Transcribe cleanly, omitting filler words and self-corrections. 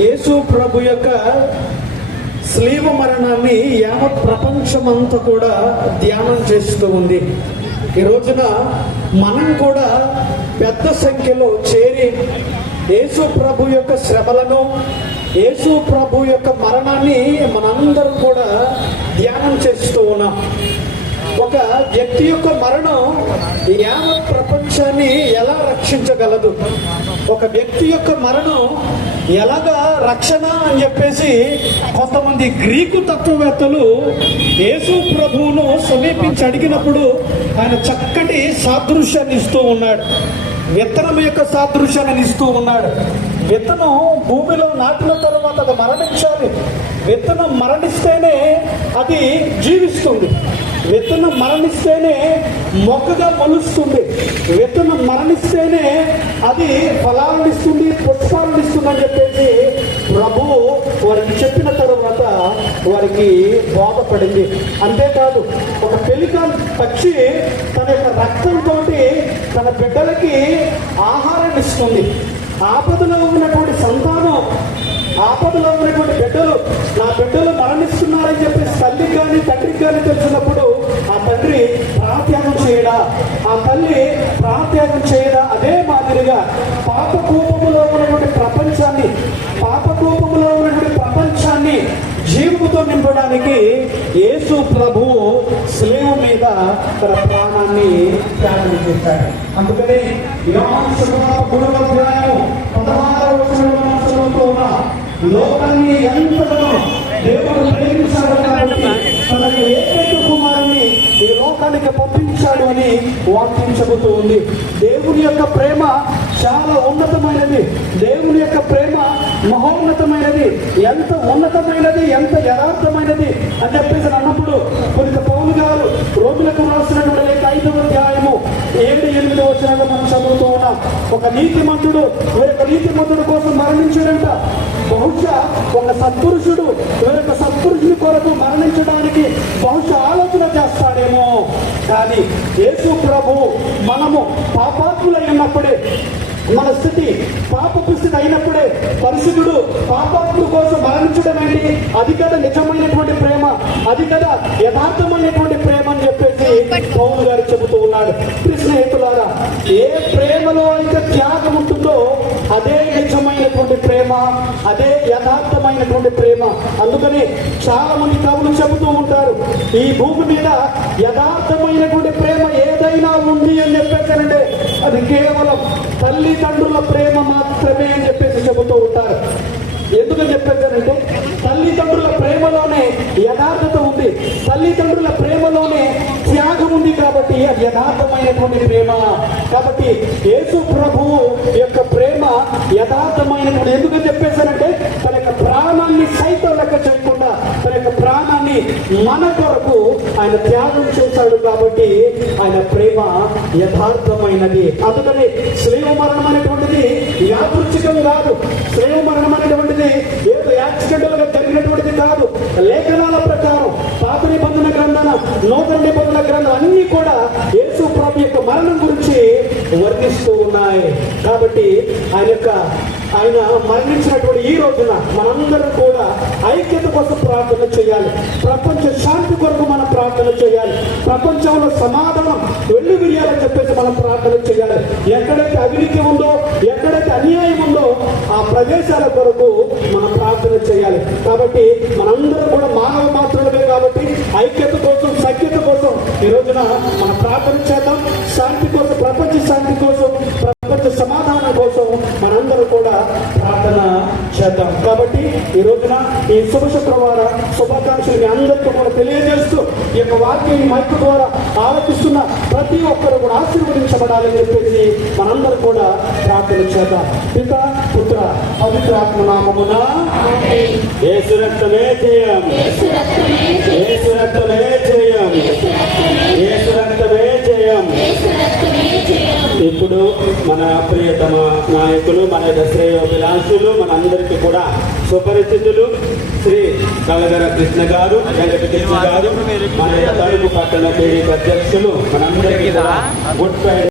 యేసు ప్రభు యొక్క శిలువ మరణాన్ని యావత్ ప్రపంచమంతా కూడా ధ్యానం చేస్తూ ఉంది. ఈ రోజున మనం కూడా పెద్ద సంఖ్యలో చేరి యేసు ప్రభు యొక్క శ్రమలను, యేసు ప్రభు యొక్క మరణాన్ని మనందరం కూడా ధ్యానం చేస్తూ ఉన్నాం. ఒక వ్యక్తి యొక్క మరణం యావత్ ప్రపంచాన్ని ఎలా రక్షించగలదు, ఒక వ్యక్తి యొక్క మరణం ఎలాగా రక్షణ అని చెప్పేసి కొంతమంది గ్రీకు తత్వవేత్తలు యేసు ప్రభువును సమీపించి అడిగినప్పుడు ఆయన చక్కటి సాదృశ్యాన్ని ఇస్తూ ఉన్నాడు. విత్తనం యొక్క సాదృశ్యాన్ని ఇస్తూ ఉన్నాడు. విత్తనం భూమిలో నాటిన తర్వాత అది మరణించాలి. విత్తనం మరణిస్తేనే అది జీవిస్తుంది. విత్తనం మరణిస్తేనే మొక్కగా మొలుస్తుంది. విత్తనం మరణిస్తేనే అది ఫలాలను ఇస్తుంది, పుష్పాలను ఇస్తుంది అని చెప్పేసి ప్రభువు వారికి చెప్పిన తరువాత వారికి బోధపడింది. అంతేకాదు, ఒక పెలికాన్ పక్షి తన యొక్క రక్తంతో తన బిడ్డలకి ఆహారాన్ని ఇస్తుంది. ఆపదలో ఉన్నటువంటి సంతానం, ఆపదలో ఉన్నటువంటి బిడ్డలు, నా బిడ్డలు మరణిస్తున్నారని చెప్పేసి తల్లికి కానీ తండ్రికి కానీ తెలిసినప్పుడు ఆ తండ్రి ప్రాణత్యాగం చేయడా, ఆ తల్లి ప్రాణత్యాగం చేయడా? అదే మాదిరిగా పాపకూపములో ఉన్నటువంటి ప్రపంచాన్ని, పాపకూపములో ఉన్నటువంటి ప్రపంచాన్ని జీవుతో నింపడానికి యేసు ప్రభువు శిలువ మీద తన ప్రాణాన్ని త్యాగం చేశాడు. అందుకని యోహాను సువార్త 3వ అధ్యాయం 16వ వచనంలో చదువుతూ ఉన్నా, లోకాన్ని ఎంతగానో దేవుడు ప్రేమించాడు కాబట్టి తన ఏకైక కుమారుని ఈ లోకానికి పంపించాడు అని వాక్యం చెబుతూ ఉంది. దేవుని యొక్క ప్రేమ చాలా ఉన్నతమైనది. దేవుని యొక్క ప్రేమ మహోన్నతమైనది. ఎంత ఉన్నతమైనది, ఎంత యథార్థమైనది అని చెప్పేసి అన్నప్పుడు కొన్ని పౌలు గారు రోగులకు రాసినటువంటి లేక 5వ అధ్యాయము 7-8 వచనాలు మనం చదువుతూ ఉన్నాం. ఒక నీతిమంతుడు వేరొక నీతిమంతుడు కోసం మరణించాడంట. బహుశా ఒక సత్పురుషుడు వేరొక సత్పురుషుని కొరకు మరణించడానికి బహుశా ఆలోచన చేస్తాడేమో. కానీ యేసు ప్రభు మనము పాపాత్ములై ఉన్నప్పుడే, మన స్థితి పాపపు స్థితి అయినప్పుడే పరిశుద్ధుడు పాపాత్ముల కోసం మరణించడం ఏంటి? అది కదా నిజమైనటువంటి ప్రేమ, అది కదా యథార్థమైనటువంటి ప్రేమ అని చెప్పేసి పౌలు గారు చెబుతూ ఉన్నాడు. స్నేహితులారా, ఏ ప్రేమలో అయితే త్యాగం ఉంటుందో అదే నిజమైనటువంటి ప్రేమ, అదే యథార్థమైనటువంటి ప్రేమ. అందుకని చాలా మంది కవులు చెబుతూ ఉంటారు, ఈ భూమి మీద యథార్థమైనటువంటి ప్రేమ ఏదైనా ఉంది అని చెప్పేసారంటే అది కేవలం తల్లిదండ్రుల ప్రేమ మాత్రమే అని చెప్పేసి చెబుతూ ఉంటారు. ఎందుకని చెప్పేసారంటే తల్లిదండ్రుల ప్రేమలోనే యథార్థత ఉంది, తల్లిదండ్రుల ప్రేమలోనే త్యాగం ఉంది. కాబట్టి అది యథార్థమైనటువంటి ప్రేమ. కాబట్టి యేసు ప్రభువు యొక్క ప్రేమ యథార్థమైనటువంటి. ఎందుకని చెప్పేసారంటే తన యొక్క ప్రాణాన్ని సైతం లెక్క చేయకుండా తన యొక్క ప్రాణాన్ని మన కొరకు ఆయన త్యాగం చేశాడు. కాబట్టి ఆయన ప్రేమ యథార్థమైనది. అందుకని శిలువ మరణం అనేటువంటిది యాదృచ్ఛికం కాదు. శిలువ మరణం అనేటువంటిది ఏదో యాక్సిడెంటల్ గా జరిగినటువంటిది కాదు. లేఖనాల ప్రకారం పాత నిబంధన గ్రంథాల, నూతన నిబంధన గ్రంథాలు అన్ని కూడా యేసు ప్రభు యొక్క మరణం గురించి వర్ణిస్తూ ఉన్నాయి. కాబట్టి ఆయన మరణించినటువంటి ఈ రోజున మనందరం కూడా ఐక్యత కోసం ప్రార్థన చేయాలి. ప్రపంచ శాంతి కొరకు మనం ప్రార్థన చేయాలి. ప్రపంచంలో సమాధానం వెళ్ళు విరియాలని చెప్పేసి మనం ప్రార్థన చేయాలి. ఎక్కడైతే అవినీతి ఉందో, ఎక్కడైతే అన్యాయం ఉందో ఆ ప్రదేశాల కొరకు మనం ప్రార్థన చేయాలి. కాబట్టి మనందరం కూడా మానవ మాత్రమే కాబట్టి ఐక్యత కోసం, సఖ్యత కోసం ఈ రోజున మనం ప్రార్థన చేద్దాం. శాంతి కోసం, ప్రపంచ శాంతి కోసం, ప్రపంచ సమాధానం కోసం మనందరూ కూడా ప్రార్థన చేద్దాం. కాబట్టి ఈ రోజున ఈ శుభ శుక్రవార శుభాకాంక్షలు మీ అందరికీ కూడా తెలియజేస్తూ ఈ యొక్క వాక్యం మైక్ ద్వారా ఆలోచిస్తున్న ప్రతి ఒక్కరు కూడా ఆశీర్వదించబడాలని చెప్పేసి మనందరూ కూడా ప్రార్థన చేద్దాం. పిత, పుత్ర, పవిత్ర ఆత్మ నామమున యేసు రక్తమే జయం, యేసు రక్తమే జయం, యేసు రక్తమే జయం. ఇప్పుడు మన ప్రియతమ నాయకులు, మన శ్రేయోభిలాషులు, మన అందరికీ కూడా సుపరిచితులు శ్రీ కలగర కృష్ణ గారు, వెంకట కృష్ణ గారు, మన తణుకు పట్టణ అధ్యక్షులు, మనందరికీ గుడ్ ఫ్రైడే